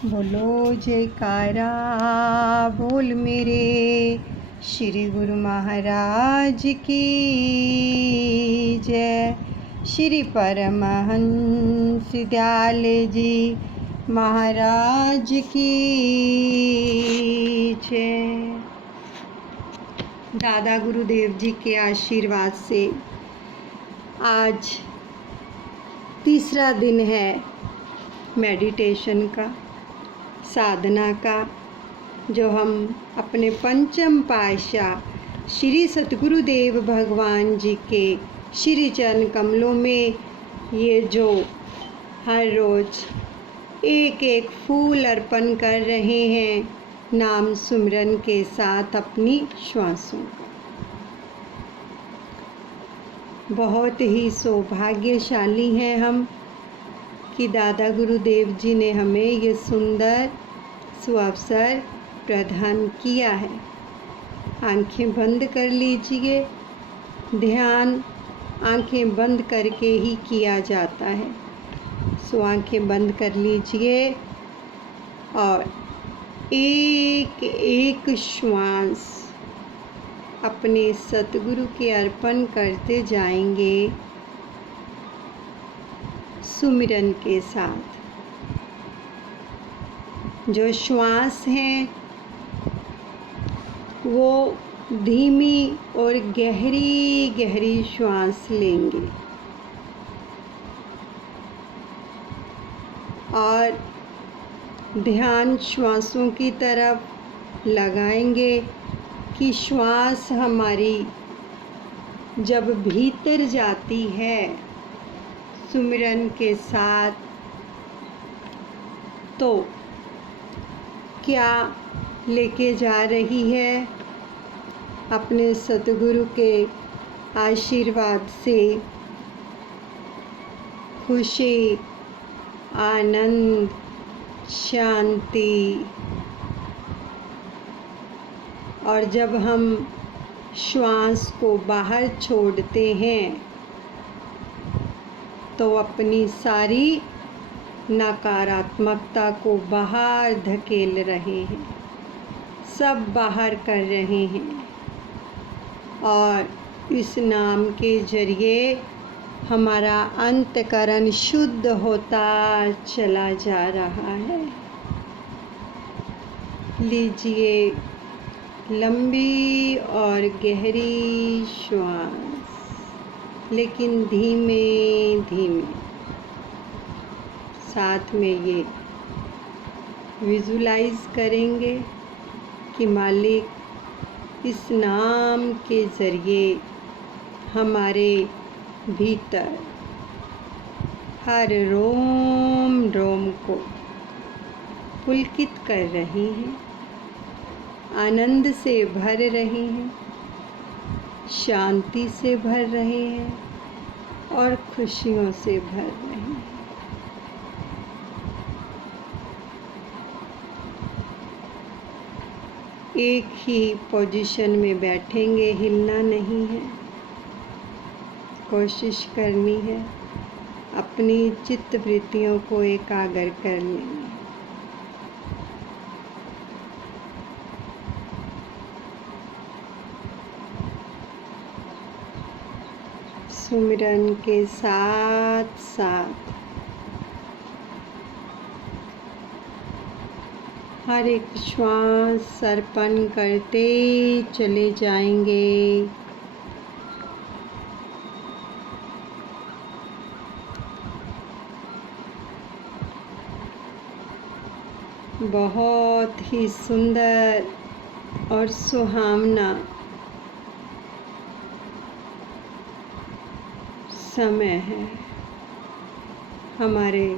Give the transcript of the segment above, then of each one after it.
बोलो जयकारा बोल मेरे श्री गुरु महाराज की जय। श्री परमहंस दयाल जी महाराज की जय। दादा गुरुदेव जी के आशीर्वाद से आज तीसरा दिन है मेडिटेशन का, साधना का, जो हम अपने पंचम पातशाह श्री सतगुरुदेव भगवान जी के श्री चरण कमलों में ये जो हर रोज़ एक एक फूल अर्पण कर रहे हैं नाम सुमिरन के साथ अपनी श्वासों का। बहुत ही सौभाग्यशाली हैं हम कि दादा गुरुदेव जी ने हमें ये सुंदर सुअवसर प्रदान किया है। आंखें बंद कर लीजिए। ध्यान आंखें बंद करके ही किया जाता है, सो आंखें बंद कर लीजिए और एक एक श्वास अपने सतगुरु के अर्पण करते जाएंगे सुमिरन के साथ। जो श्वास हैं वो धीमी और गहरी गहरी श्वास लेंगे और ध्यान श्वासों की तरफ लगाएंगे कि श्वास हमारी जब भीतर जाती है सुमिरन के साथ तो क्या लेके जा रही है अपने सतगुरु के आशीर्वाद से खुशी, आनंद, शांति। और जब हम श्वास को बाहर छोड़ते हैं तो अपनी सारी नकारात्मकता को बाहर धकेल रहे हैं, सब बाहर कर रहे हैं और इस नाम के जरिए हमारा अंतःकरण शुद्ध होता चला जा रहा है। लीजिए लंबी और गहरी श्वास, लेकिन धीमे धीमे। साथ में ये विजुलाइज करेंगे कि मालिक इस नाम के ज़रिए हमारे भीतर हर रोम रोम को पुलकित कर रही हैं, आनंद से भर रही हैं, शांति से भर रहे हैं और खुशियों से भर रहे हैं। एक ही पोजीशन में बैठेंगे, हिलना नहीं है। कोशिश करनी है अपनी चित्त वृत्तियों को एकाग्र कर लेना। सुमिरन के साथ साथ हर एक श्वास अर्पण करते चले जाएंगे। बहुत ही सुंदर और सुहावना समय है। हमारे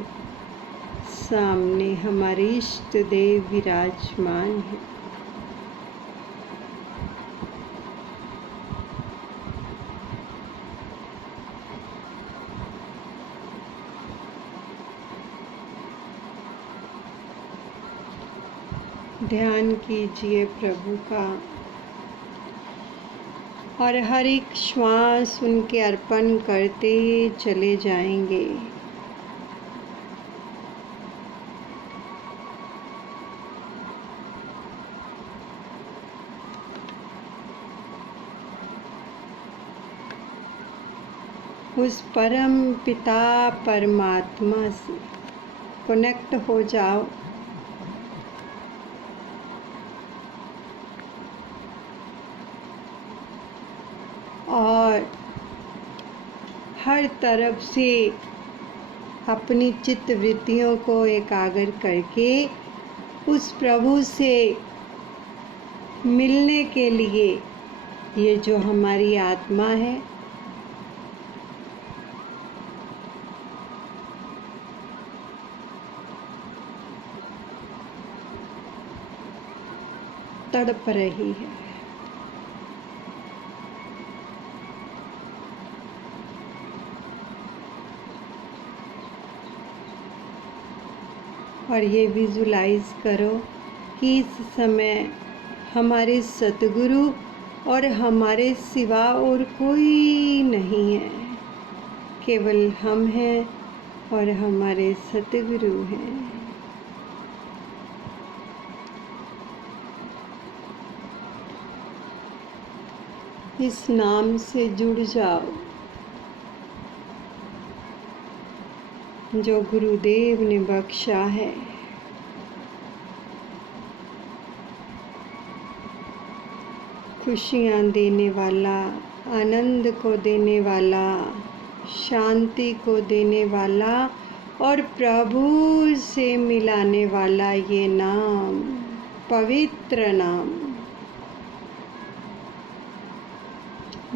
सामने हमारे इष्ट देव विराजमान है। ध्यान कीजिए प्रभु का और हर एक श्वास उनके अर्पण करते चले जाएंगे। उस परम पिता परमात्मा से कनेक्ट हो जाओ। और हर तरफ से अपनी चित्त वृत्तियों को एकाग्र करके उस प्रभु से मिलने के लिए ये जो हमारी आत्मा है तड़प रही है। और ये विजुलाइज करो कि इस समय हमारे सतगुरु और हमारे सिवा और कोई नहीं है, केवल हम हैं और हमारे सतगुरु हैं। इस नाम से जुड़ जाओ जो गुरुदेव ने बख्शा है। खुशियाँ देने वाला, आनंद को देने वाला, शांति को देने वाला और प्रभु से मिलाने वाला ये नाम, पवित्र नाम।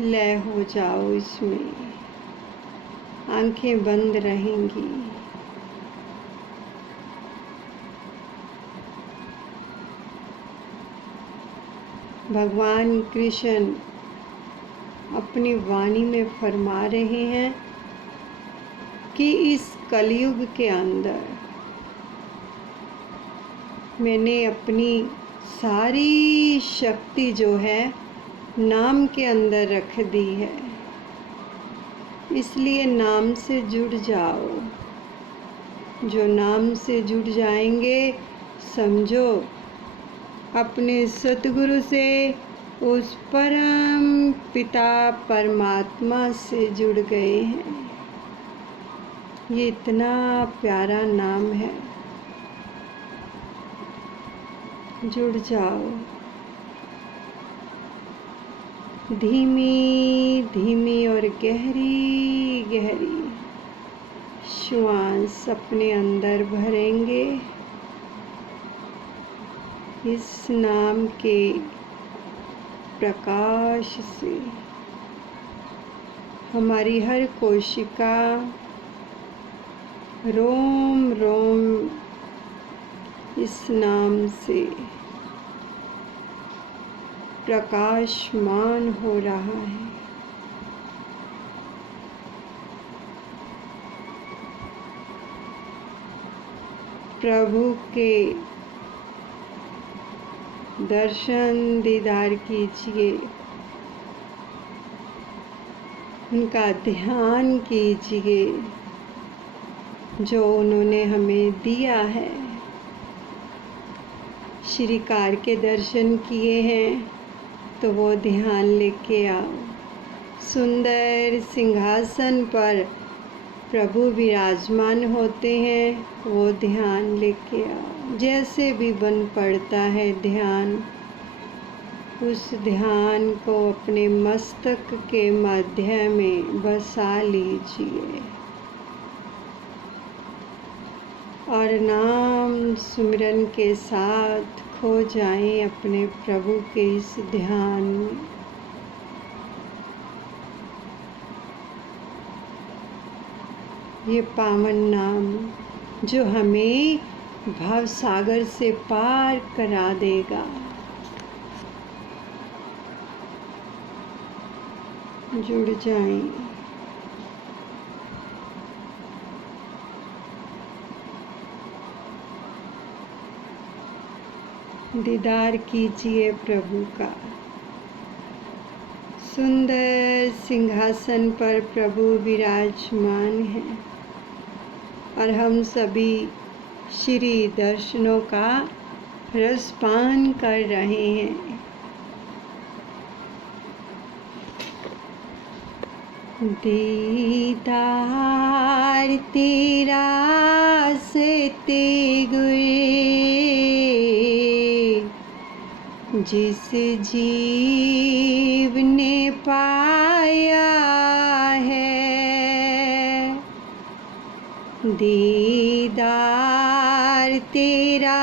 लय हो जाओ इसमें, आंखें बंद रहेंगी। भगवान कृष्ण अपनी वाणी में फरमा रहे हैं कि इस कलयुग के अंदर मैंने अपनी सारी शक्ति जो है नाम के अंदर रख दी है, इसलिए नाम से जुड़ जाओ। जो नाम से जुड़ जाएंगे समझो अपने सतगुरु से, उस परम पिता परमात्मा से जुड़ गए हैं। ये इतना प्यारा नाम है, जुड़ जाओ। धीमी धीमी और गहरी गहरी श्वास अपने अंदर भरेंगे। इस नाम के प्रकाश से हमारी हर कोशिका, रोम रोम इस नाम से प्रकाशमान हो रहा है। प्रभु के दर्शन दीदार कीजिए, उनका ध्यान कीजिए जो उन्होंने हमें दिया है। श्रीकार के दर्शन किए हैं तो वो ध्यान लेके आओ। सुंदर सिंहासन पर प्रभु विराजमान होते हैं, वो ध्यान लेके आओ। जैसे भी बन पड़ता है ध्यान, उस ध्यान को अपने मस्तक के मध्य में बसा लीजिए और नाम सुमिरन के साथ खो जाएं अपने प्रभु के इस ध्यान में। ये पावन नाम जो हमें भव सागर से पार करा देगा। जुड़ जाएं। दीदार कीजिए प्रभु का। सुंदर सिंहासन पर प्रभु विराजमान हैं और हम सभी श्री दर्शनों का रसपान कर रहे हैं। दीदार तेरा सते गुर जिस जीव ने पाया है, दीदार तेरा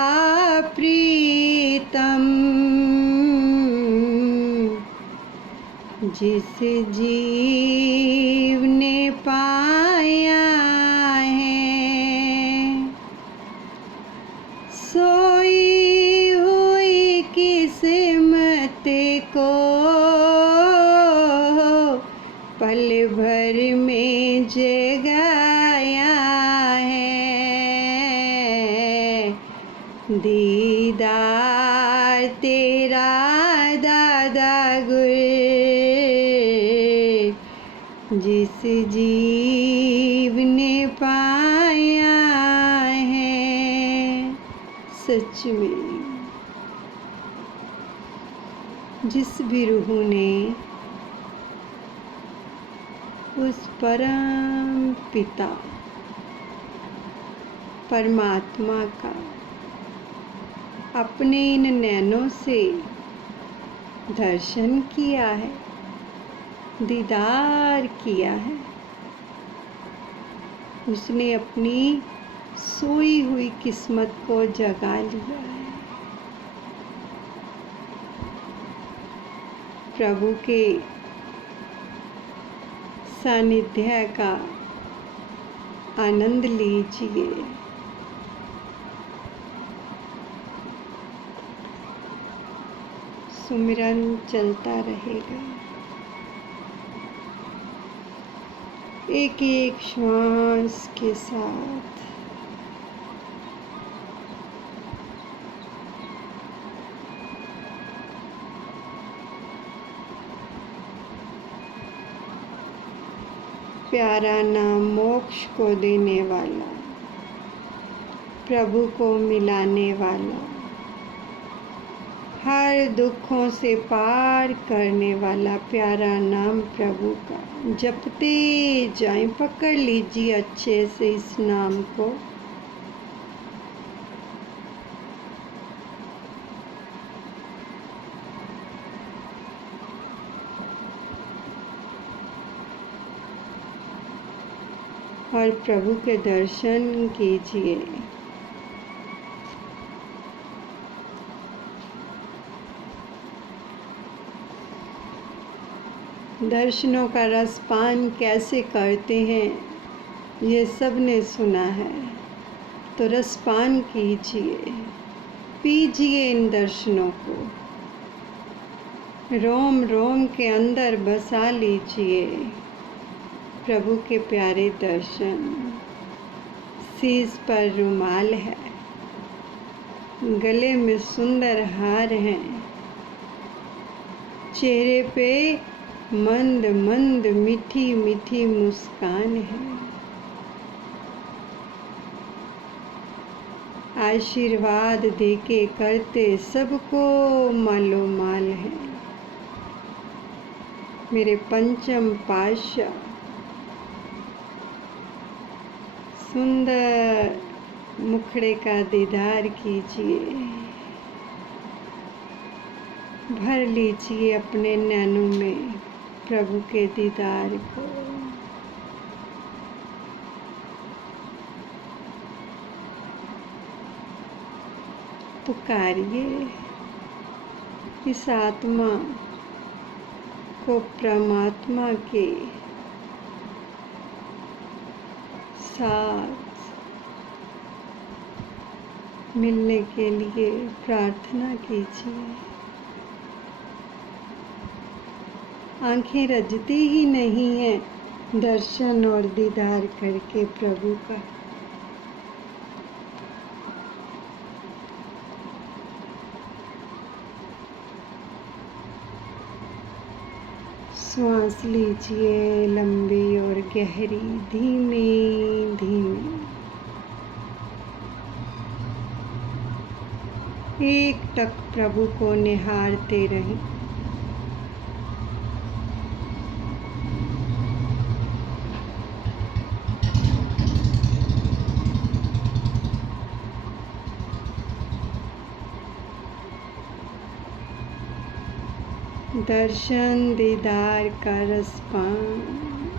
प्रीतम जिस जीव ने पाया है, सोई हुई किस्मत को पल भर में जगाया है, दीदार तेरा दादा गुर जिस जीव ने पाया है। सच में जिस भी रूह ने उस परम पिता परमात्मा का अपने इन नैनों से दर्शन किया है, दीदार किया है, उसने अपनी सोई हुई किस्मत को जगा लिया है। प्रभु के सानिध्य का आनंद लीजिए। सुमिरन चलता रहेगा, एक एक श्वास के साथ प्यारा नाम मोक्ष को देने वाला, प्रभु को मिलाने वाला, हर दुखों से पार करने वाला प्यारा नाम प्रभु का जपते जाएं। पकड़ लीजिए अच्छे से इस नाम को। और प्रभु के दर्शन कीजिए। दर्शनों का रसपान कैसे करते हैं ये सब ने सुना है, तो रसपान कीजिए, पीजिए इन दर्शनों को, रोम रोम के अंदर बसा लीजिए प्रभु के प्यारे दर्शन। शीश पर रुमाल है, गले में सुंदर हार हैं, चेहरे पे मंद मंद मीठी मीठी मुस्कान है। आशीर्वाद देके करते सबको मालोमाल है। मेरे पंचम पातशाह सुंदर मुखड़े का दीदार कीजिए, भर लीजिए अपने नैनों में प्रभु के दीदार को। पुकारिए इस आत्मा को परमात्मा के साथ मिलने के लिए प्रार्थना कीजिए। आंखें रजती ही नहीं हैं दर्शन और दीदार करके प्रभु का। श्वास लीजिए लंबी और गहरी, धीमे धीमे। एक टक प्रभु को निहारते रहें। दर्शन दीदार का रसपान,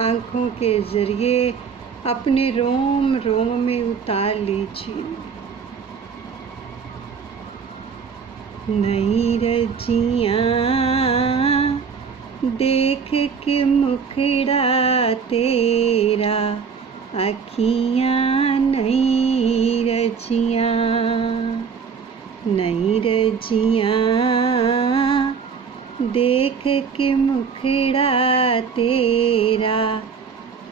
आँखों के जरिए अपने रोम रोम में उतार लीजिए। नई रजियाँ देख के मुखड़ा तेरा, अखियाँ नई रजियाँ, नई रजियाँ देख के मुखड़ा तेरा,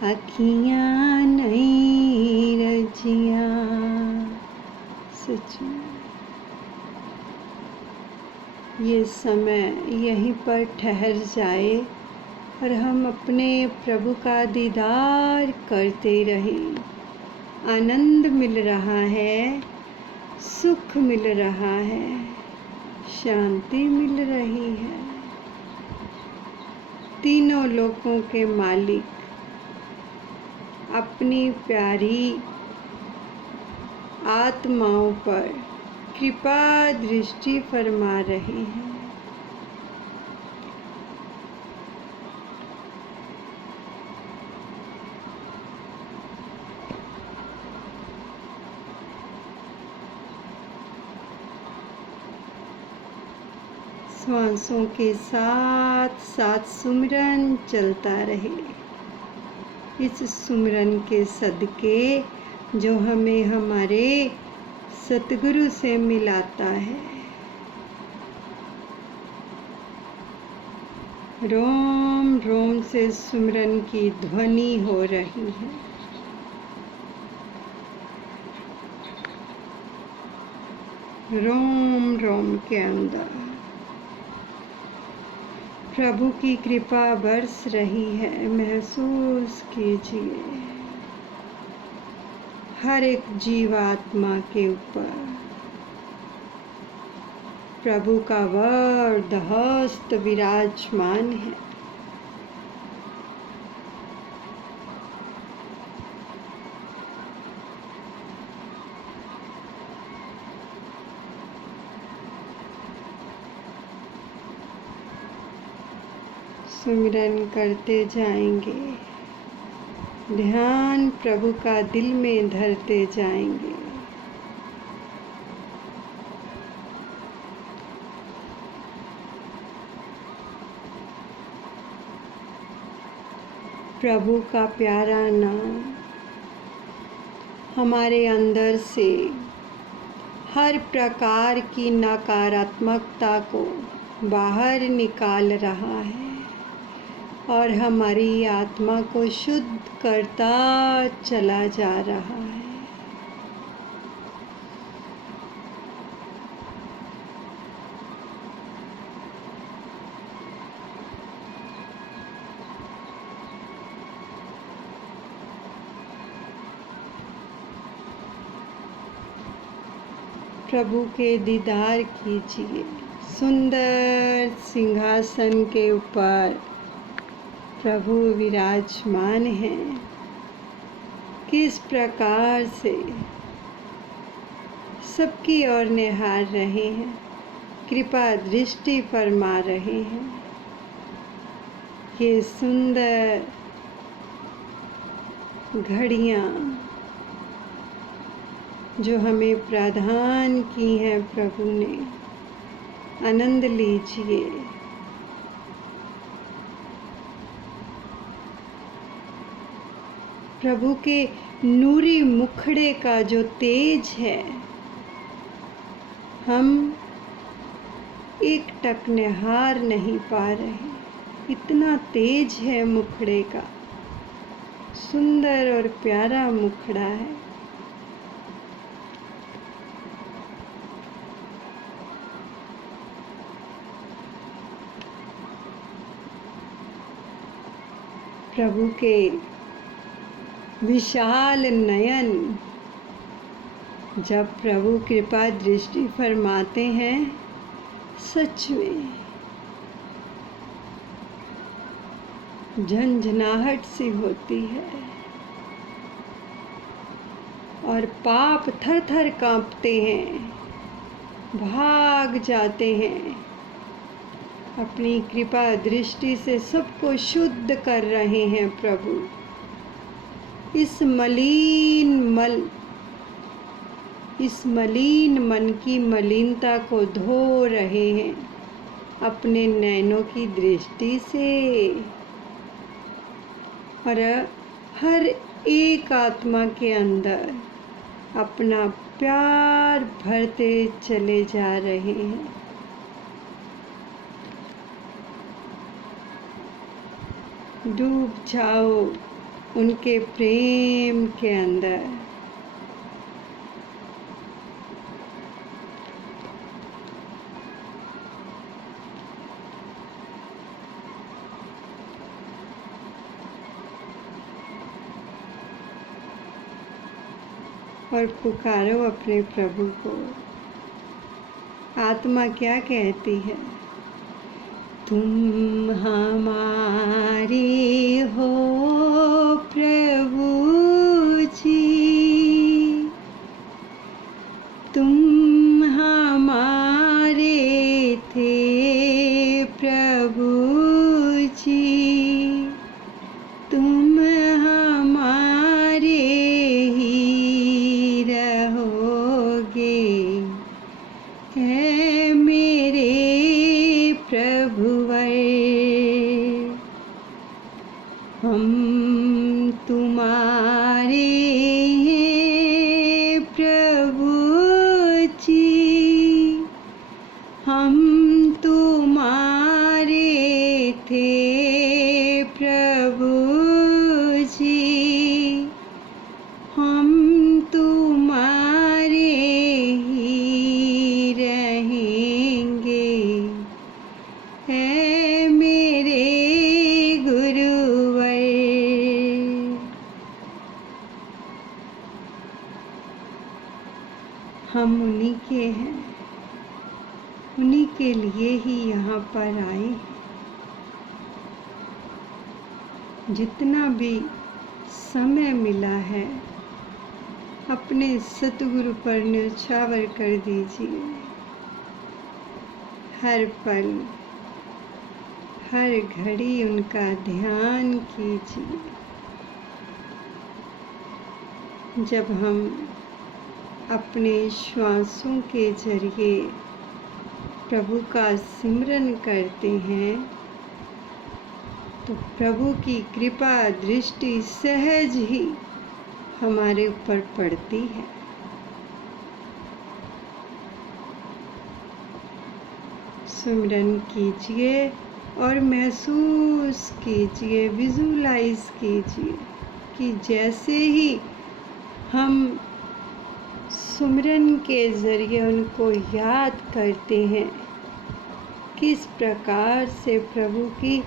अखियाँ नई रजियाँ। सच में ये समय यहीं पर ठहर जाए और हम अपने प्रभु का दीदार करते रहें। आनंद मिल रहा है, सुख मिल रहा है, शांति मिल रही है। तीनों लोकों के मालिक अपनी प्यारी आत्माओं पर कृपा दृष्टि फरमा रहे हैं। श्वासों के साथ साथ सुमिरन चलता रहे। इस सुमिरन के सदके जो हमें हमारे सतगुरु से मिलाता है। रोम रोम से सुमिरन की ध्वनि हो रही है। रोम रोम के अंदर प्रभु की कृपा बरस रही है, महसूस कीजिए हर एक जीवात्मा के ऊपर प्रभु का वरद हस्त विराजमान है। सुमिरन करते जाएंगे, ध्यान प्रभु का दिल में धरते जाएंगे। प्रभु का प्यारा नाम हमारे अंदर से हर प्रकार की नकारात्मकता को बाहर निकाल रहा है और हमारी आत्मा को शुद्ध करता चला जा रहा है। प्रभु के दीदार कीजिए। सुंदर सिंहासन के ऊपर प्रभु विराजमान हैं। किस प्रकार से सबकी ओर निहार रहे हैं, कृपा दृष्टि फरमा रहे हैं। ये सुंदर घड़ियाँ जो हमें प्रदान की हैं प्रभु ने, आनंद लीजिए। प्रभु के नूरी मुखड़े का जो तेज है, हम एक टक निहार नहीं पा रहे। इतना तेज है मुखड़े का, सुंदर और प्यारा मुखड़ा है। प्रभु के विशाल नयन, जब प्रभु कृपा दृष्टि फरमाते हैं, सच में झंझनाहट सी होती है और पाप थर थर कांपते हैं, भाग जाते हैं अपनी कृपा दृष्टि से सबको शुद्ध कर रहे हैं प्रभु। इस मलिन मन की मलिनता को धो रहे हैं अपने नैनों की दृष्टि से, और हर एक आत्मा के अंदर अपना प्यार भरते चले जा रहे हैं। डूब जाओ उनके प्रेम के अंदर। और पुकारो अपने प्रभु को। आत्मा क्या कहती है? तुम हमारे हो प्रभु जी, तुम हमारे थे प्रभु जी, तुम हमारे ही रहोगे, है मेरे प्रभुवर। हम तुम्हारे हैं प्रभु जी, हम तुम्हारे थे प्रभु जी, हम तुम्हारे ही रहेंगे, है मेरे गुरुवर। हम उन्हीं के हैं, उन्हीं के लिए ही यहाँ पर आए हैं। जितना भी समय मिला है अपने सतगुरु पर न्यौछावर कर दीजिए। हर पल हर घड़ी उनका ध्यान कीजिए। जब हम अपने श्वासों के जरिए प्रभु का सिमरन करते हैं तो प्रभु की कृपा दृष्टि सहज ही हमारे ऊपर पड़ती है। सिमरन कीजिए और महसूस कीजिए, विजुलाइज कीजिए कि जैसे ही हम सुमिरन के ज़रिए उनको याद करते हैं, किस प्रकार से प्रभु की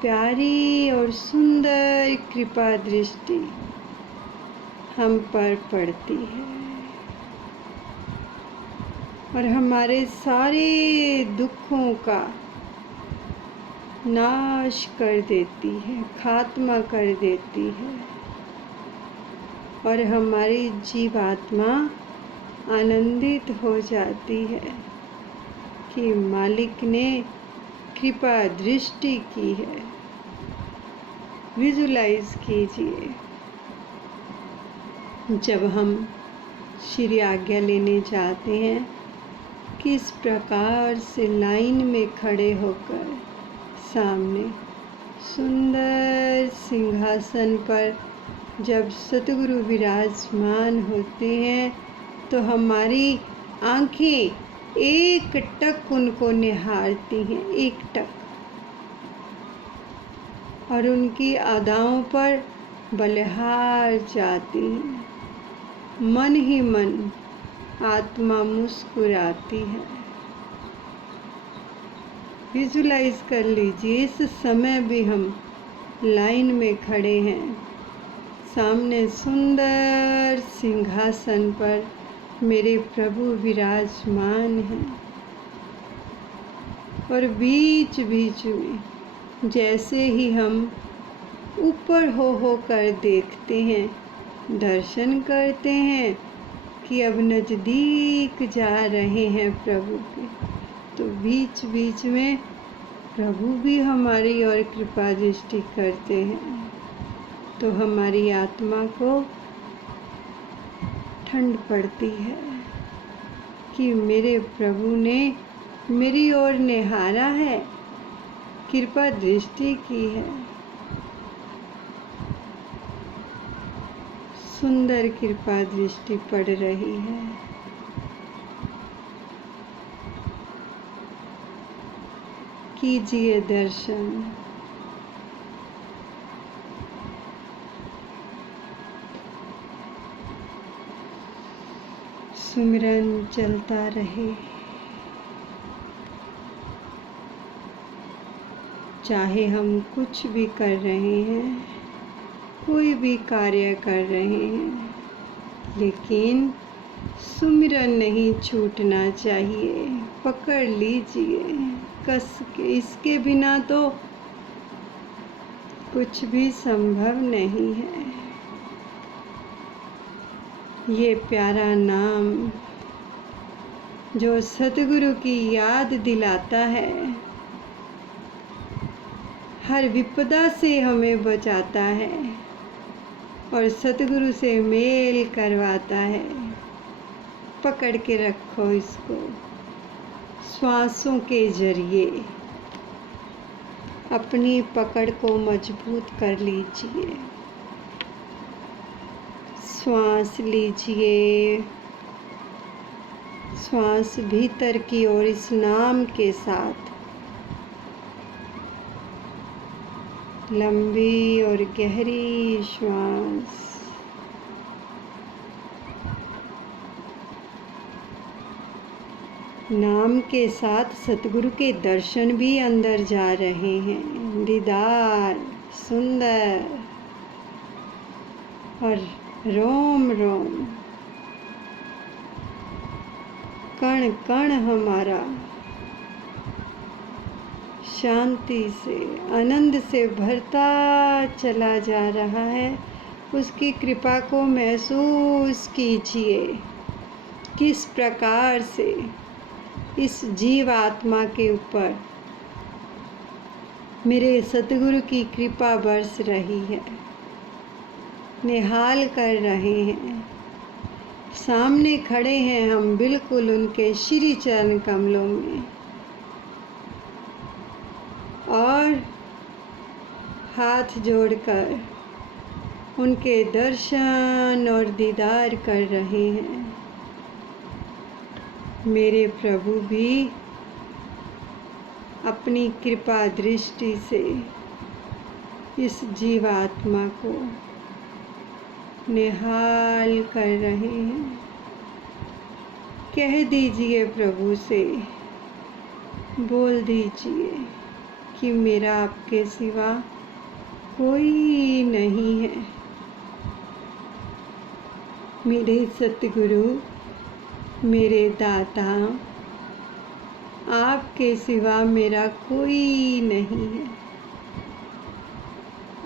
प्यारी और सुंदर कृपा दृष्टि हम पर पड़ती है और हमारे सारे दुखों का नाश कर देती है, खात्मा कर देती है और हमारी जीवात्मा आनंदित हो जाती है कि मालिक ने कृपा दृष्टि की है। विजुलाइज कीजिए, जब हम श्री आज्ञा लेने जाते हैं किस प्रकार से लाइन में खड़े होकर सामने सुंदर सिंहासन पर जब सतगुरु विराजमान होते हैं तो हमारी आंखें एक टक उनको निहारती हैं, एक टक, और उनकी अदाओं पर बलिहार जाती हैं। मन ही मन आत्मा मुस्कुराती है। विजुलाइज कर लीजिए, इस समय भी हम लाइन में खड़े हैं, सामने सुंदर सिंहासन पर मेरे प्रभु विराजमान हैं और बीच बीच में जैसे ही हम ऊपर हो कर देखते हैं, दर्शन करते हैं कि अब नज़दीक जा रहे हैं प्रभु के, तो बीच बीच में प्रभु भी हमारी ओर कृपा दृष्टि करते हैं तो हमारी आत्मा को ठंड पड़ती है कि मेरे प्रभु ने मेरी ओर निहारा है, कृपा दृष्टि की है। सुंदर कृपा दृष्टि पड़ रही है। कीजिए दर्शन। सुमिरन चलता रहे, चाहे हम कुछ भी कर रहे हैं, कोई भी कार्य कर रहे हैं, लेकिन सुमिरन नहीं छूटना चाहिए। पकड़ लीजिए कस के, इसके बिना तो कुछ भी संभव नहीं है। ये प्यारा नाम जो सतगुरु की याद दिलाता है, हर विपदा से हमें बचाता है और सतगुरु से मेल करवाता है। पकड़ के रखो इसको। श्वासों के जरिए अपनी पकड़ को मजबूत कर लीजिए। श्वास लीजिए, श्वास भीतर की ओर इस नाम के साथ लंबी और गहरी श्वास। नाम के साथ सतगुरु के दर्शन भी अंदर जा रहे हैं। दीदार सुंदर और रोम रोम, कण कण हमारा शांति से, आनंद से भरता चला जा रहा है। उसकी कृपा को महसूस कीजिए, किस प्रकार से इस जीव आत्मा के ऊपर मेरे सतगुरु की कृपा बरस रही है। निहाल कर रहे हैं, सामने खड़े हैं हम बिल्कुल उनके श्री चरण कमलों में और हाथ जोड़कर उनके दर्शन और दीदार कर रहे हैं। मेरे प्रभु भी अपनी कृपा दृष्टि से इस जीवात्मा को निहाल कर रहे हैं। कह दीजिए प्रभु से, बोल दीजिए कि मेरा आपके सिवा कोई नहीं है। मेरे सतगुरु, मेरे दाता, आपके सिवा मेरा कोई नहीं है।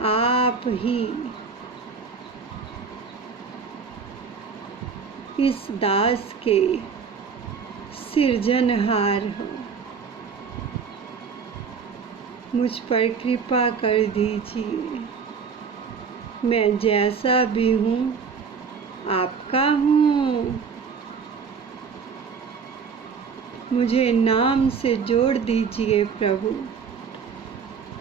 आप ही इस दास के सिरजनहार हो। मुझ पर कृपा कर दीजिए। मैं जैसा भी हूँ आपका हूँ। मुझे नाम से जोड़ दीजिए प्रभु।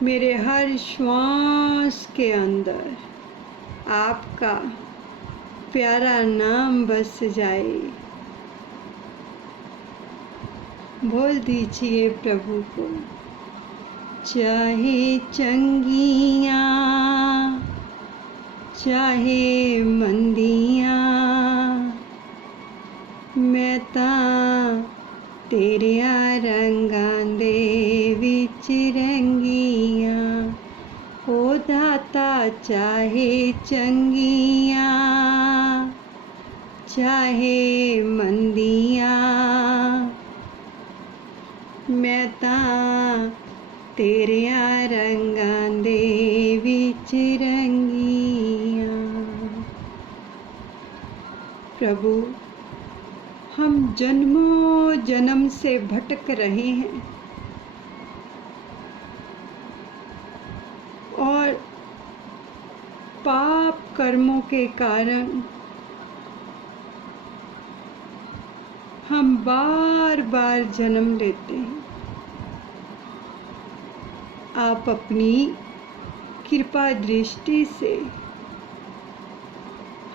मेरे हर श्वास के अंदर आपका प्यारा नाम बस जाए। बोल दीजिए प्रभु को, चाहे चंगियाँ चाहे मंदियाँ, मैं तां तेरिया रंगां दे विच रंगियां। ओ दाता चाहे चंगियां चाहे मंदियां, मैं तां तेरिया रंगां दे विच रंगियां। प्रभु, हम जन्मों जन्म से भटक रहे हैं, कर्मों के कारण हम बार बार जन्म लेते हैं। आप अपनी कृपा दृष्टि से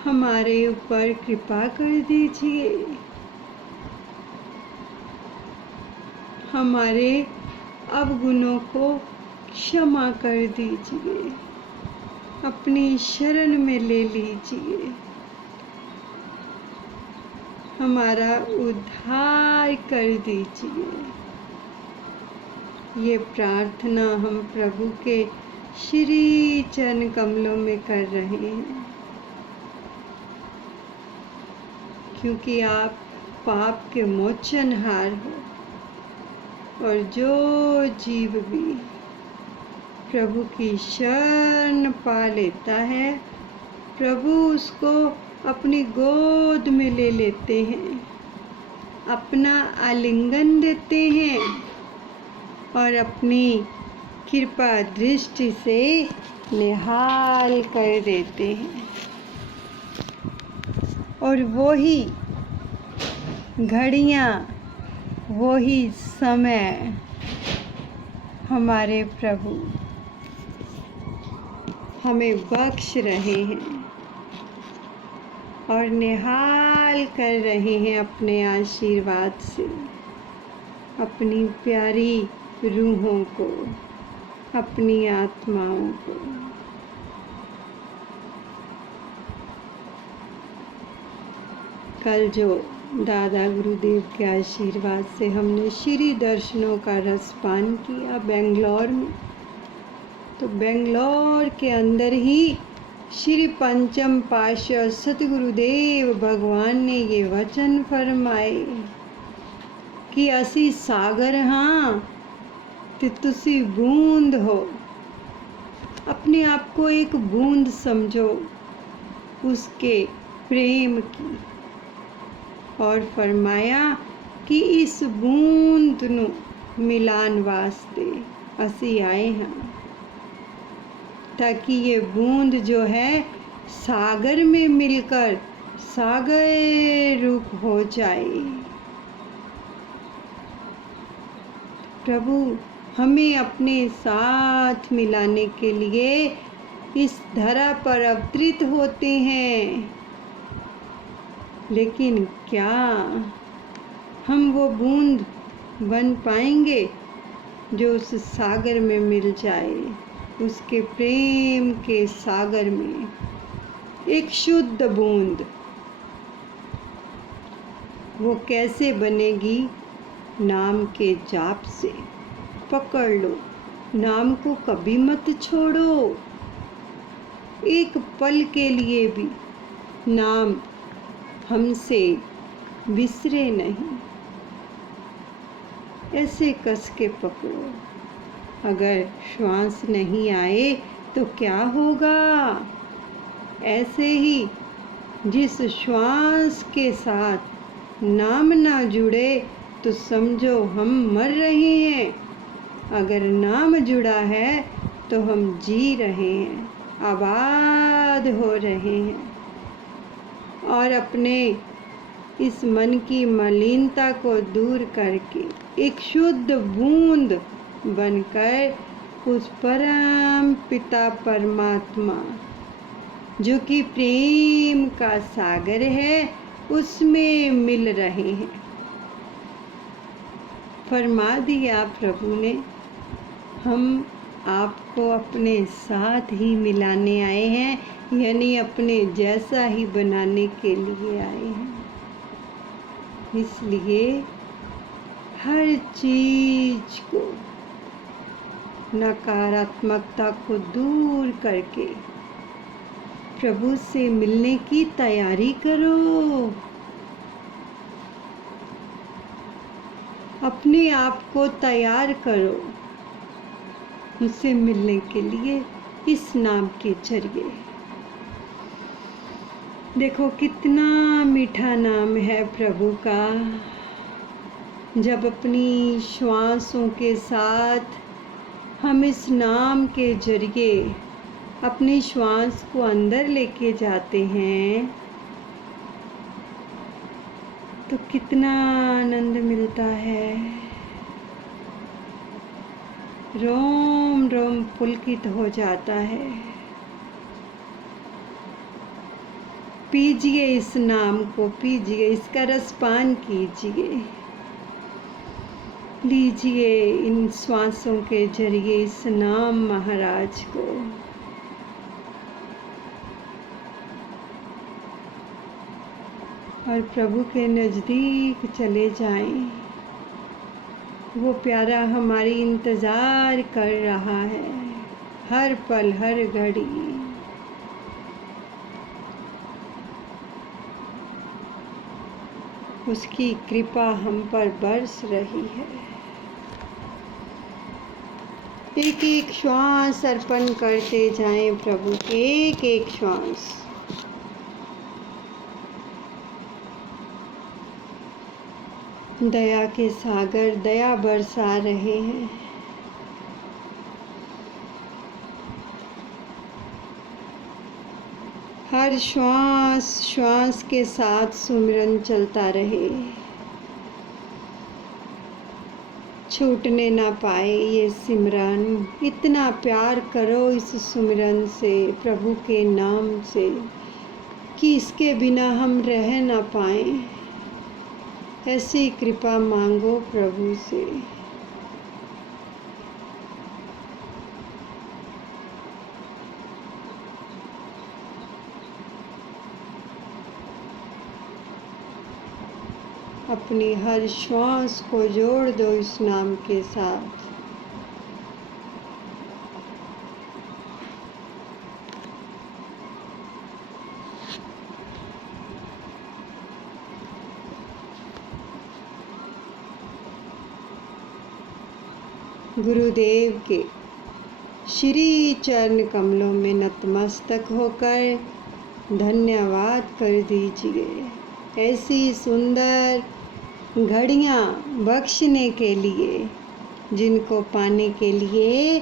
हमारे ऊपर कृपा कर दीजिए। हमारे अवगुणों को क्षमा कर दीजिए। अपनी शरण में ले लीजिए। हमारा उद्धार कर दीजिए। ये प्रार्थना हम प्रभु के श्री चरण कमलों में कर रहे हैं, क्योंकि आप पाप के मोचनहार हो। और जो जीव भी प्रभु की शरण पा लेता है, प्रभु उसको अपनी गोद में ले लेते हैं, अपना आलिंगन देते हैं और अपनी कृपा दृष्टि से निहाल कर देते हैं। और वही घड़ियाँ, वही समय हमारे प्रभु हमें बख्श रहे हैं और निहाल कर रहे हैं अपने आशीर्वाद से अपनी प्यारी रूहों को, अपनी आत्माओं को। कल जो दादा गुरुदेव के आशीर्वाद से हमने श्री दर्शनों का रसपान किया बेंगलोर में, तो बेंगलोर के अंदर ही श्री पंचम पातशाह सतगुरुदेव भगवान ने ये वचन फरमाए कि असी सागर हाँ ते तुसी बूंद हो। अपने आप को एक बूंद समझो उसके प्रेम की, और फरमाया कि इस बूंद नू मिलान वास्ते असी आए हैं, ताकि ये बूंद जो है सागर में मिलकर सागर रूप हो जाए। प्रभु हमें अपने साथ मिलाने के लिए इस धरा पर अवतरित होते हैं, लेकिन क्या हम वो बूंद बन पाएंगे जो उस सागर में मिल जाए, उसके प्रेम के सागर में एक शुद्ध बूंद। वो कैसे बनेगी? नाम के जाप से। पकड़ लो, नाम को कभी मत छोड़ो। एक पल के लिए भी नाम हमसे बिसरे नहीं। ऐसे कस के पकड़ो। अगर श्वास नहीं आए तो क्या होगा? ऐसे ही जिस श्वास के साथ नाम ना जुड़े तो समझो हम मर रहे हैं। अगर नाम जुड़ा है तो हम जी रहे हैं, आबाद हो रहे हैं, और अपने इस मन की मलिनता को दूर करके एक शुद्ध बूंद बनकर उस परम पिता परमात्मा जो कि प्रेम का सागर है उसमें मिल रहे हैं। फरमा दिया प्रभु ने, हम आपको अपने साथ ही मिलाने आए हैं, यानी अपने जैसा ही बनाने के लिए आए हैं। इसलिए हर चीज को, नकारात्मकता को दूर करके प्रभु से मिलने की तैयारी करो। अपने आप को तैयार करो उससे मिलने के लिए इस नाम के जरिए। देखो कितना मीठा नाम है प्रभु का। जब अपनी श्वासों के साथ हम इस नाम के जरिए अपने श्वास को अंदर लेके जाते हैं तो कितना आनंद मिलता है। रोम रोम पुलकित हो जाता है। पीजिए इस नाम को, पीजिए, इसका रसपान कीजिए। लीजिए इन श्वासों के जरिए इस नाम महाराज को। और प्रभु के नज़दीक चले जाएं। वो प्यारा हमारी इंतज़ार कर रहा है, हर पल हर घड़ी। उसकी कृपा हम पर बरस रही है। एक एक श्वास अर्पण करते जाएं प्रभु के, एक एक श्वास। दया के सागर दया बरसा रहे हैं। हर श्वास श्वास के साथ सुमिरन चलता रहे, छूटने ना पाए ये सिमरन। इतना प्यार करो इस सुमिरन से, प्रभु के नाम से, कि इसके बिना हम रह ना पाएं। ऐसी कृपा मांगो प्रभु से। अपनी हर श्वास को जोड़ दो इस नाम के साथ। गुरुदेव के श्री चरण कमलों में नतमस्तक होकर धन्यवाद कर दीजिए। ऐसी सुंदर घड़ियाँ बख्शने के लिए, जिनको पाने के लिए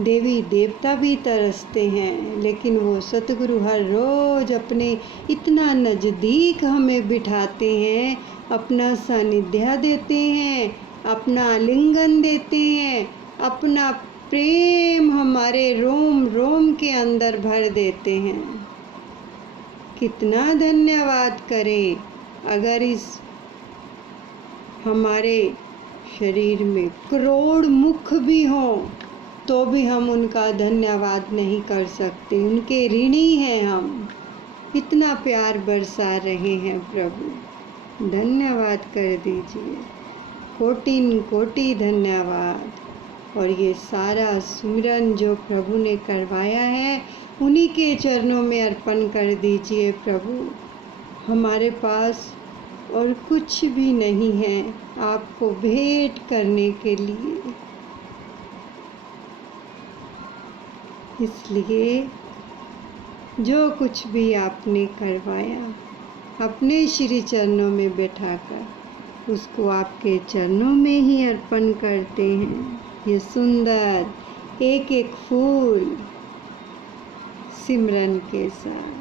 देवी देवता भी तरसते हैं, लेकिन वो सतगुरु हर रोज़ अपने इतना नज़दीक हमें बिठाते हैं, अपना सानिध्य देते हैं, अपना आलिंगन देते हैं, अपना प्रेम हमारे रोम रोम के अंदर भर देते हैं। कितना धन्यवाद करें। अगर इस हमारे शरीर में करोड़ मुख भी हों तो भी हम उनका धन्यवाद नहीं कर सकते, उनके ऋणी हैं हम। इतना प्यार बरसा रहे हैं प्रभु, धन्यवाद कर दीजिए। कोटिन कोटि धन्यवाद। और ये सारा सुमिरन जो प्रभु ने करवाया है, उन्हीं के चरणों में अर्पण कर दीजिए प्रभु। हमारे पास और कुछ भी नहीं है आपको भेंट करने के लिए, इसलिए जो कुछ भी आपने करवाया अपने श्री चरणों में बैठाकर, उसको आपके चरणों में ही अर्पण करते हैं। ये सुंदर एक एक फूल सिमरन के साथ।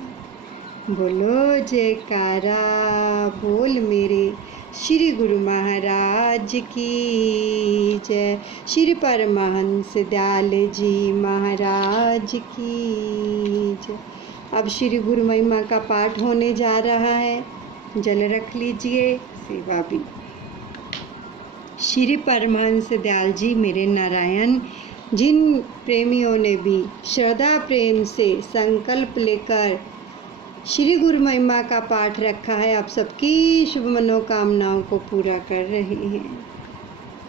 बोलो जयकारा बोल मेरे श्री गुरु महाराज की जय। श्री परमहंस दयाल जी महाराज की जय। अब श्री गुरु महिमा का पाठ होने जा रहा है, जल रख लीजिए, सेवा भी। श्री परमहंस दयाल जी मेरे नारायण, जिन प्रेमियों ने भी श्रद्धा प्रेम से संकल्प लेकर श्री गुरु महिमा का पाठ रखा है, आप सबकी शुभ मनोकामनाओं को पूरा कर रहे हैं।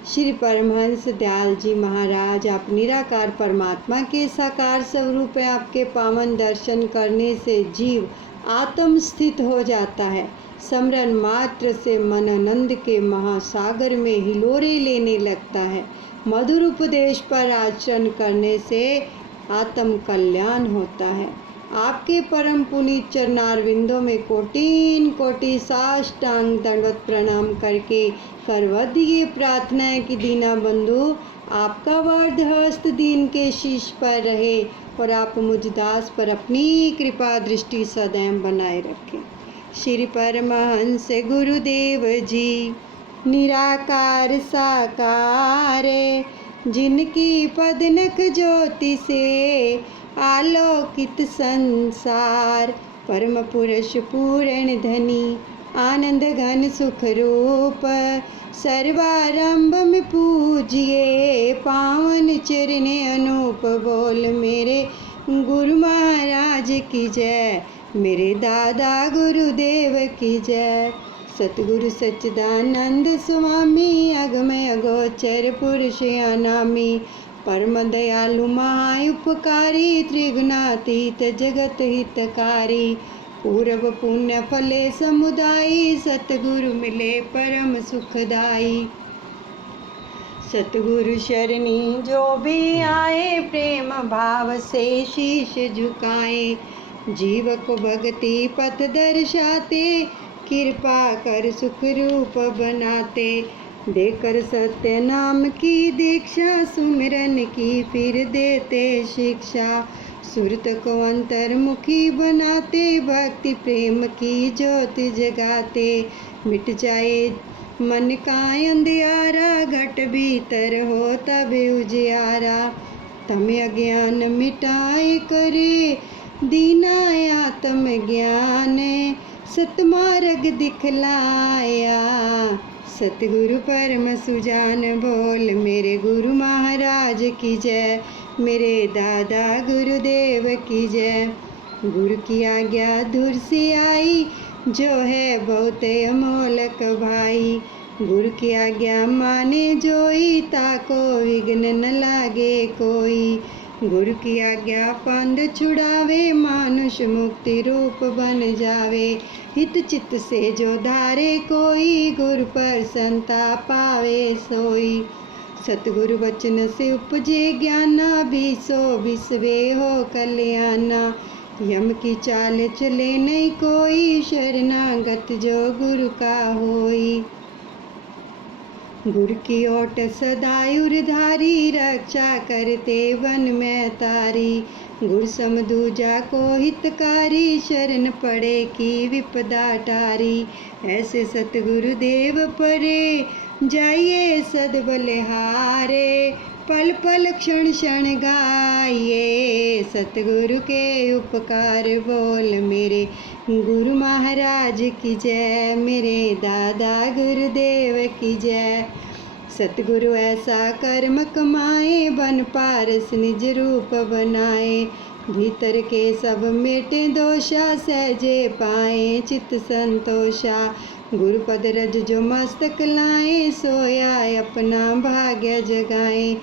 श्री परमहंस दयाल जी महाराज, आप निराकार परमात्मा के साकार स्वरूप है। आपके पावन दर्शन करने से जीव आत्म स्थित हो जाता है। स्मरण मात्र से मन आनंद के महासागर में हिलोरे लेने लगता है। मधुर उपदेश पर आचरण करने से आत्म कल्याण होता है। आपके परम पुनीत चरणारविंदों में कोटिन कोटि साष्टांग दंडवत प्रणाम करके करवा दिए प्रार्थना है कि दीना बंधु आपका वरद हस्त दीन के शीश पर रहे और आप मुझ दास पर अपनी कृपा दृष्टि सदैव बनाए रखें। श्री परमहंस गुरुदेव जी निराकार साकार, जिनकी पदनख ज्योति से आलोकित संसार, परम पुरुष पूर्ण धनी आनंद घन सुख रूप, सर्वारंभ में पूजिए पावन चरण अनूप। बोल मेरे गुरु महाराज की जय, मेरे दादा गुरुदेव की जय। सतगुरु सच्चिदानंद स्वामी अगमय अगोचर पुरुष अनामी, परम दयालु महाउपकारी त्रिगुणातीत जगत हितकारी, पूर्व पुण्य फले समुदायी, सतगुरु मिले परम सुखदाई। सतगुरु शरणी जो भी आए प्रेम भाव से शीश झुकाए, जीव को भक्ति पथ दर्शाते, कृपा कर सुख रूप बनाते। देकर सत्य नाम की दीक्षा, सुमिरन की फिर देते शिक्षा, सुरत को अंतर्मुखी बनाते, भक्ति प्रेम की ज्योति जगाते। मिट जाए मन का अंधियारा, घट भीतर हो तब उजियारा, तम अज्ञान मिटाए करे दीना आत्म ज्ञान, सतमार्ग दिखलाया सतगुरु परम सुजान। बोल मेरे गुरु महाराज की जय, मेरे दादा गुरुदेव की जय। गुरु की आज्ञा दूर से आई, जो है बहुत अमोलक भाई, गुरु की आज्ञा माने जोई, ताको विघ्न न लागे कोई। गुरु की आज्ञा पंद छुड़ावे, मानुष मुक्ति रूप बन जावे, हित चित्त से जो धारे कोई, गुरु प्रसन्नता पावे सोई। सतगुरु वचन से उपजे ज्ञाना, बीसो बिसवे हो कल्याणा, यम की चाल चले नहीं कोई, शरणागत जो गुरु का होई। गुरु की ओट सदा उरधारी, रक्षा करते वन में तारी, गुरु समदूजा को हितकारी, शरण पड़े की विपदा टारी। ऐसे सतगुरु देव परे जाइए सद बलिहारे, पल पल क्षण क्षण गाइए सतगुरु के उपकार। बोल मेरे गुरु महाराज की जय, मेरे दादा गुरुदेव की जय। सतगुरु ऐसा कर्म कमाए, बन पारस निज रूप बनाए, भीतर के सब मेटे दोषा, सहजे पाए चित्त संतोषा। गुरुपद रज जो मस्तक लाए, सोया अपना भाग्य जगाए,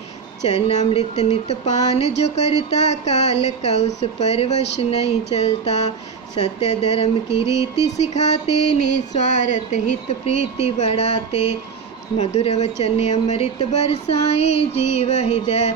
चरणामृत नित पान जो करता, काल का उस पर वश नहीं चलता। सत्य धर्म की रीति सिखाते, निस्वार्थ हित प्रीति बढ़ाते, मधुर वचन अमृत बरसाए, जीव हृदय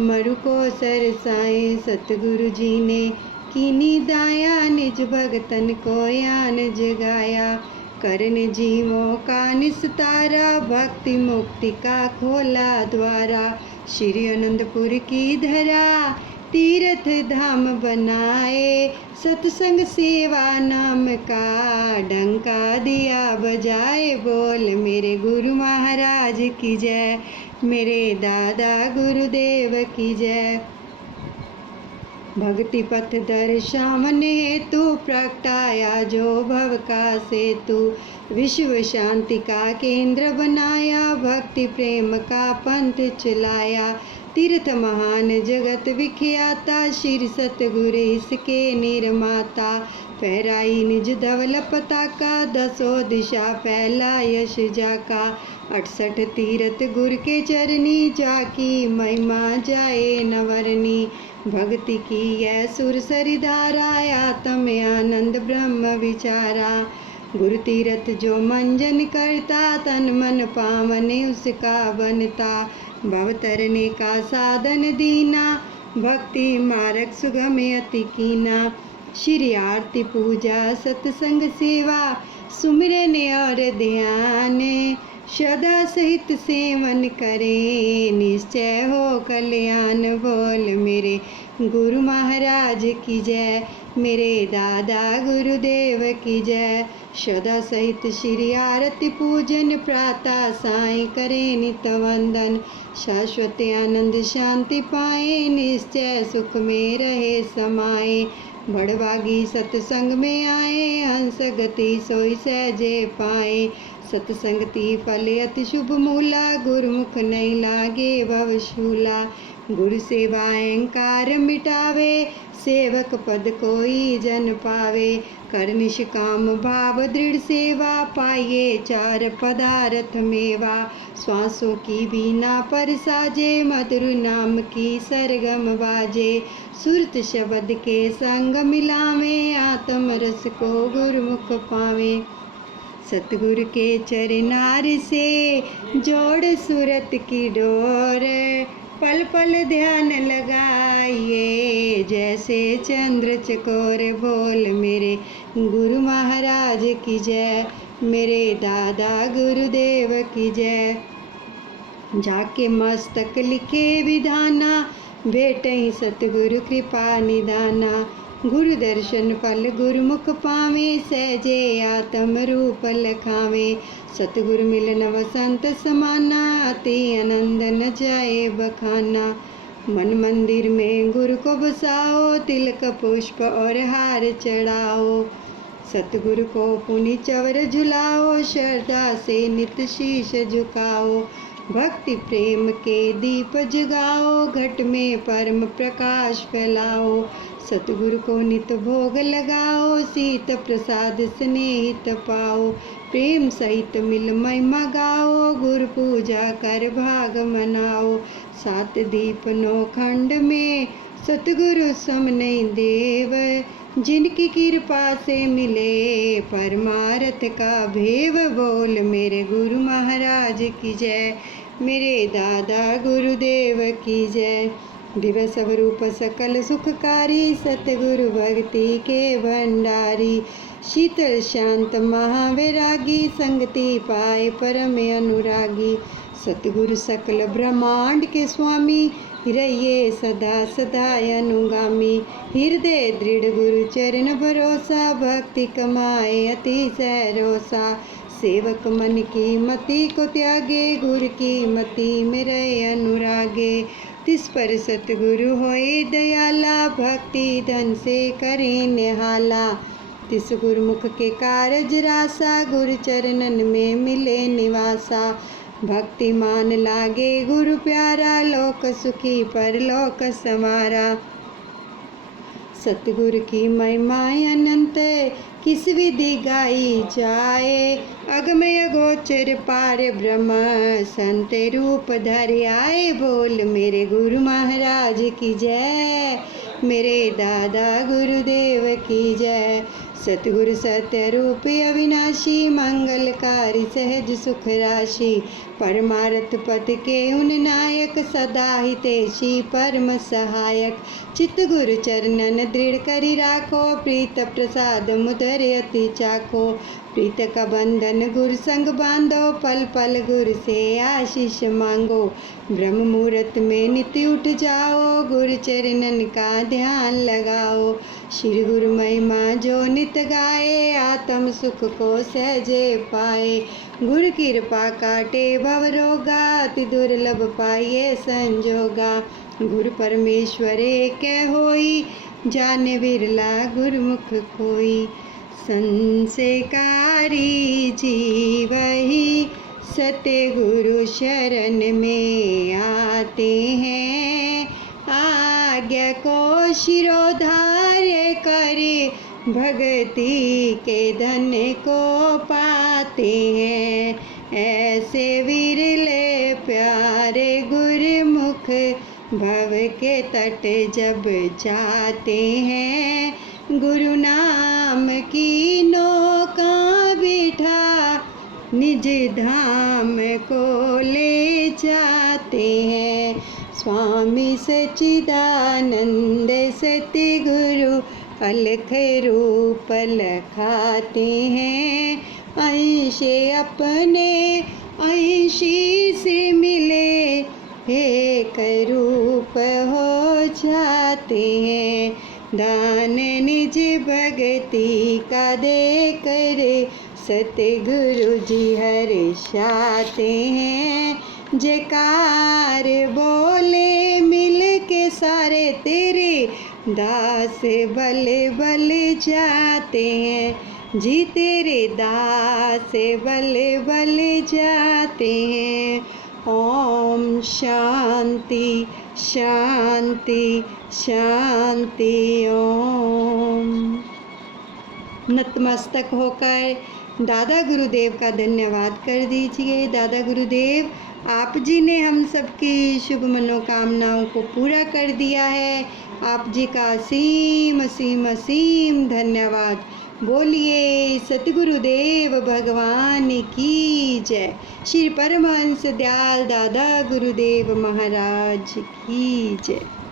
मरु को सरसाए। सतगुरु जी ने कीनी दाया, निज भगतन को यान जगाया, करन जीवों का निस्तारा, भक्ति मुक्ति का खोला द्वारा। श्री अनंतपुर की धरा तीर्थ धाम बनाए, सत्संग सेवा नाम का डंका दिया बजाए। बोल मेरे गुरु महाराज की जय, मेरे दादा गुरुदेव की जय। भक्ति पथ दर्शावन हेतु, प्रगटाया जो भव का सेतु, विश्व शांति का केंद्र बनाया, भक्ति प्रेम का पंथ चलाया। तीर्थ महान जगत विख्याता, श्री सतगुरु इसके निर्माता। फहराई निज धवल पताका, दसों दिशा फैला यश जाका। 68 तीर्थ गुर के चरनी, जाकी महिमा जाए नवरनी। भक्ति की यह सुर सरी धारा, आत्म आनंद ब्रह्म विचारा। गुरु तीर्थ जो मंजन करता, तन मन पावन उसका बनता। भव तरने का साधन दीना, भक्ति मार्ग सुगम अति कीना। श्री आरती पूजा सत्संग सेवा, सुमिरन और ध्यान, सदा सहित सेवन करें, निश्चय हो कल्याण। बोल मेरे गुरु महाराज की जय, मेरे दादा गुरुदेव की जय। सदा सहित श्री आरती पूजन, प्रातः साय करें नित वंदन। शाश्वत आनंद शांति पाए, निश्चय सुख में रहे समाए। बड़भागी सत्संग में आए, हंस गति सोई सहजे पाए। सत्संगति फल अति शुभ मूला, गुरुमुख नहीं लागे भवशूला। गुरु सेवा अहंकार मिटावे, सेवक पद कोई जन पावे। कर निष्काम भाव दृढ़ सेवा, पाइये चार पदार्थ मेवा। श्वासों की बीना पर साजे, मधुर नाम की सरगम बाजे। सुरत शब्द के संग मिलावे, आत्म रस को गुरुमुख पावे। सतगुरु के चरनार से जोड़ सूरत की डोर, पल पल ध्यान लगाइए, जैसे चंद्र चकोर। बोल मेरे गुरु महाराज की जय, मेरे दादा गुरुदेव की जय। जाके मस्तक लिखे विधाना, भेटे सतगुरु कृपा निदाना। गुरु दर्शन फल गुरुमुख पावे, सहजे आत्म रूप लखावे। सतगुरु मिलन वसंत समाना, अति आनंद न जाए बखाना। मन मंदिर में गुरु को बसाओ, तिलक पुष्प और हार चढ़ाओ। सतगुरु को पुनि चवर झुलाओ, श्रद्धा से नित शीश झुकाओ। भक्ति प्रेम के दीप जगाओ, घट में परम प्रकाश फैलाओ। सतगुरु को नित भोग लगाओ, शीत प्रसाद स्नेहित पाओ। प्रेम सहित मिल महिमा गाओ, गुरु पूजा कर भाग मनाओ। सात दीप नौ खंड में सतगुरु सम नहीं देव, जिनकी कृपा से मिले परमार्थ का भेव। बोल मेरे गुरु महाराज की जय, मेरे दादा गुरुदेव की जय। दिव्य स्वरूप सकल सुखकारी, सतगुरु भक्ति के भंडारी। शीतल शांत महावैरागी, संगति पाए परम अनुरागी। सतगुरु सकल ब्रह्मांड के स्वामी, रहिए सदा सदा अनुगामी। हृदय दृढ़ गुरु चरण भरोसा, भक्ति कमाए अतिशय रोसा। सेवक मन की मति को त्यागे, गुरु की मति में रहे अनुरागे। तिस पर सतगुरु होए दयाला, भक्ति धन से करें निहाला। तिस गुरुमुख के कारज रासा, गुरु चरणन में मिले निवासा। भक्ति मान लागे गुरु प्यारा, लोक सुखी पर लोक समारा। सतगुरु की महिमा अनंत, किस विधि गाई जाए। अगमय गोचर पार ब्रह्म, संत रूप धर आए। बोल मेरे गुरु महाराज की जय, मेरे दादा गुरुदेव की जय। सतगुरु सत्य रूप अविनाशी, मंगलकारी सहज सुख राशि। परमार्थ पथ के उन नायक, सदा हितैषी परम सहायक। चित्त गुरु चरणन दृढ़ करी राखो, प्रीत प्रसाद मुदर अति चाखो। प्रीत का बंधन गुरु संग बांधो, पल पल गुरु से आशीष मांगो। ब्रह्म मुहूर्त में नित्य उठ जाओ, गुरु चरणन का ध्यान लगाओ। श्री गुरु महिमा जो नित गाए, आत्म सुख को सहजे पाए। गुरु कृपा काटे भव रोगा, अति दुर्लभ पाइए संजोगा। गुरु परमेश्वर एक होई, जाने बिरला गुरुमुख कोई। संस्कारी जीव ही सत्य गुरु शरण में आते हैं। आज्ञा को शिरोधार्य करे, भक्ति के धन को पाते हैं। ऐसे विरले प्यारे गुरुमुख, भव के तट जब जाते हैं। गुरु नाम की नौका बिठा, निज धाम को ले जाते हैं। स्वामी सच्चिदानंद सत्य गुरु, अलख रूप लखाते हैं। अंश अपने ऐशी से मिले एक रूप हो जाते हैं। दान निज भगति का दे कर सतगुरु जी हर्षाते हैं। जयकार बोले मिल के सारे तेरे दास बल बल जाते हैं जी, तेरे दास बल बल जाते हैं। ओम शांति शांति शांति ओम। नतमस्तक होकर दादा गुरुदेव का धन्यवाद कर दीजिए। दादा गुरुदेव, आप जी ने हम सबकी शुभ मनोकामनाओं को पूरा कर दिया है। आप जी का असीम असीम असीम धन्यवाद। बोलिए सतगुरुदेव भगवान की जय। श्री परमहंस दयाल दादा गुरुदेव महाराज की जय।